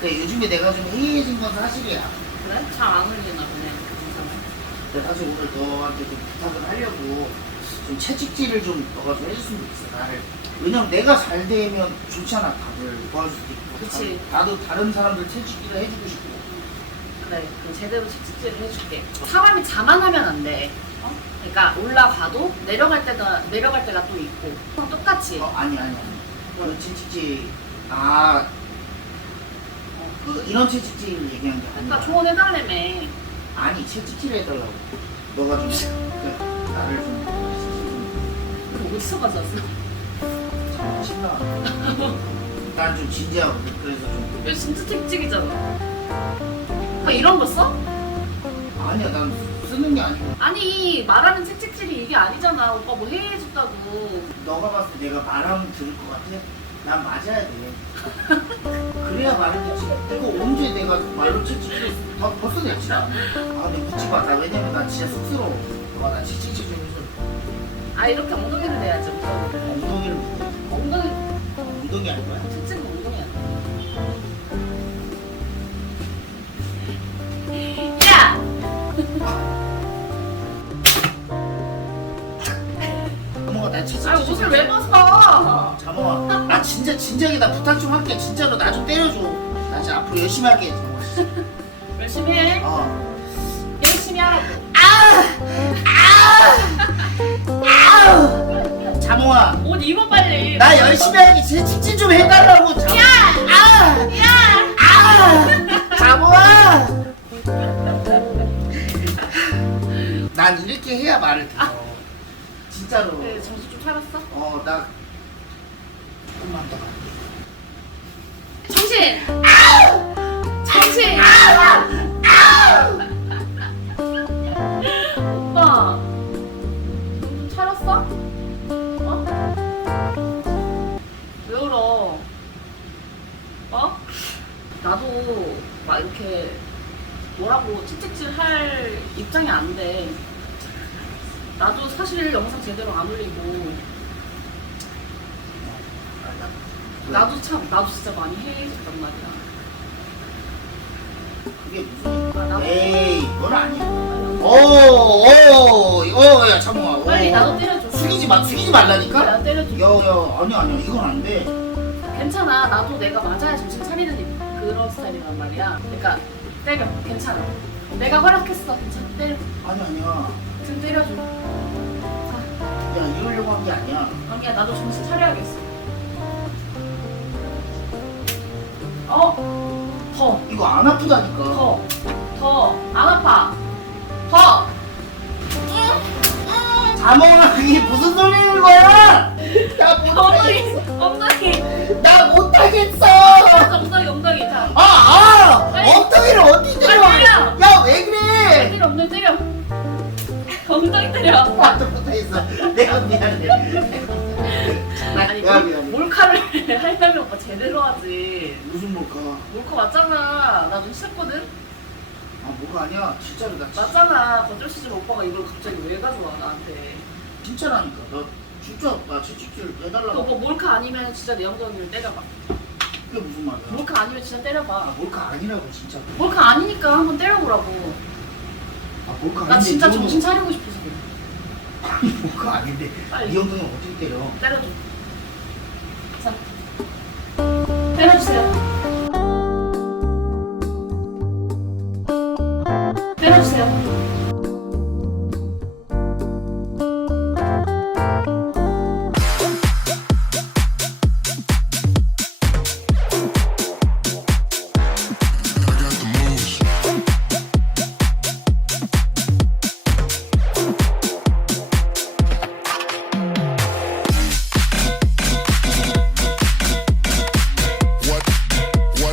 근데 요즘에 내가 좀 해이해진 건 사실이야. 그래? 잘안 어울리나 보네. 근데 사실 오늘 너한테 좀 부탁을 하려고 좀 채찍질을 좀 너가 좀 해줬으면 좋겠어 나를 왜냐면 내가 잘 되면 좋잖아 다들 도와줄 수도 있고 그치. 다- 나도 다른 사람들 채찍질을 해주고 싶고 그래, 그럼 제대로 채찍질을 해줄게. 사람이 자만하면 안 돼. 어? 그러니까 올라가도 내려갈 때가 내려갈 때가 또 있고. 그럼 똑같이. 어 아니 아니 아니 그 채찍질 아 어, 그 이런 채찍질 얘기한 게 그러니까 아니라 조언해달라며. 아니 채찍질 해달라고 너가 좀 그, 나를 좀 어디서 가져왔어? 잘 친다 난 좀 진지하거든 그래서 좀 이거 진짜 채찍이잖아. 아, 이런 거 써? 아니야 난 쓰는 게 아니고 아니, 말하는 채찍질이 이게 아니잖아. 오빠 뭐 해줬다고. 너가 봤을 때 내가 말하면 들을 것 같아? 난 맞아야 돼. 그래야 말을 듣지. 이거 언제 내가 말로 채찍질 더 벌써 됐지 나. 아 근데 묻지 마. 나 왜냐면 나 진짜 쑥스러워. 너가 나 채찍질 좀 해줘. 아, 이렇게 엉덩이를 내야지, 엉덩이를. 묶어. 엉덩이, 엉덩이 할 거야? 채찍 아 아, 좀 옷을. 왜 벗어? 나 진짜 진작에 나 부탁 좀 할게. 진짜로 나 좀 때려줘. 나 진짜 앞으로 열심히 할게. 열심히 해. 어. 열심히 하라고. 자몽아 옷 입어 빨리. 나 열심히 할게. 채찍질 좀 해달라고. 자몽아. 아! 야! 아! 자몽아! 난 이렇게 해야 말을 들어. 진짜로. 네, 정신 좀 차렸어? 어, 나 조금만 더. 정신! 정신! 오빠, 정신 차렸어? 어? 왜 울어? 어? 나도 막 이렇게 뭐라고 채찍질 할 입장이 안 돼. 나도 사실 영상 제대로 안 올리고 아, 나- 나도 참 나도 진짜 많이 해줬단 말이야. 그게 무슨 아, 나도 에이, 그건 아니야. 오, 오, 오, 야, 자몽아. 오. 빨리 나도 때려줘. 숙이지 마, 숙이지 말라니까? 나도 때려줘. 야, 야, 아니, 아니야. 이건 안 돼. 괜찮아. 나도 내가 맞아야 정신 차리는 그런 스타일이란 말이야. 그러니까 때려. 괜찮아. 내가 허락했어. 괜찮아. 때려. 아니, 아니야. 등 때려줘. 자, 야, 이러려고 한 게 아니야. 아니야. 나도 정신 차려야겠어. 어? 더. 이거 안 아프다니까. 더. 더. 안 아파. 더. 자몽아, 그게 무슨 소리인 거야? 나 엉덩이. 못하겠어. 엉덩이. 나 못하겠어. 때려. 나도 못하겠어. 내가 미안해. 나, 아니 내가 몰- 미안해. 몰카를 하려면 오빠 제대로 하지 무슨 몰카? 몰카 맞잖아 나 눈치챘거든 아, 뭐가 아니야. 진짜로 나 진짜, 맞잖아 거절시즌 오빠가 이걸 갑자기 왜 가져와 나한테 진짜라니까. 나 진짜 나 채찍질 그 해달라고. 오빠 몰카 아니면 진짜 내 엉덩이를 때려봐 그게 무슨 말이야? 몰카 아니면 진짜 아, 때려봐 몰카 아니라고 진짜. 몰카 아니니까 한번 때려보라고 아, 몰카 나 아닌데. 진짜 이 정도- 정신 차리고 그래 아니, 몰카 아닌데. 이 엉덩이 어떻게 때려? 때려줘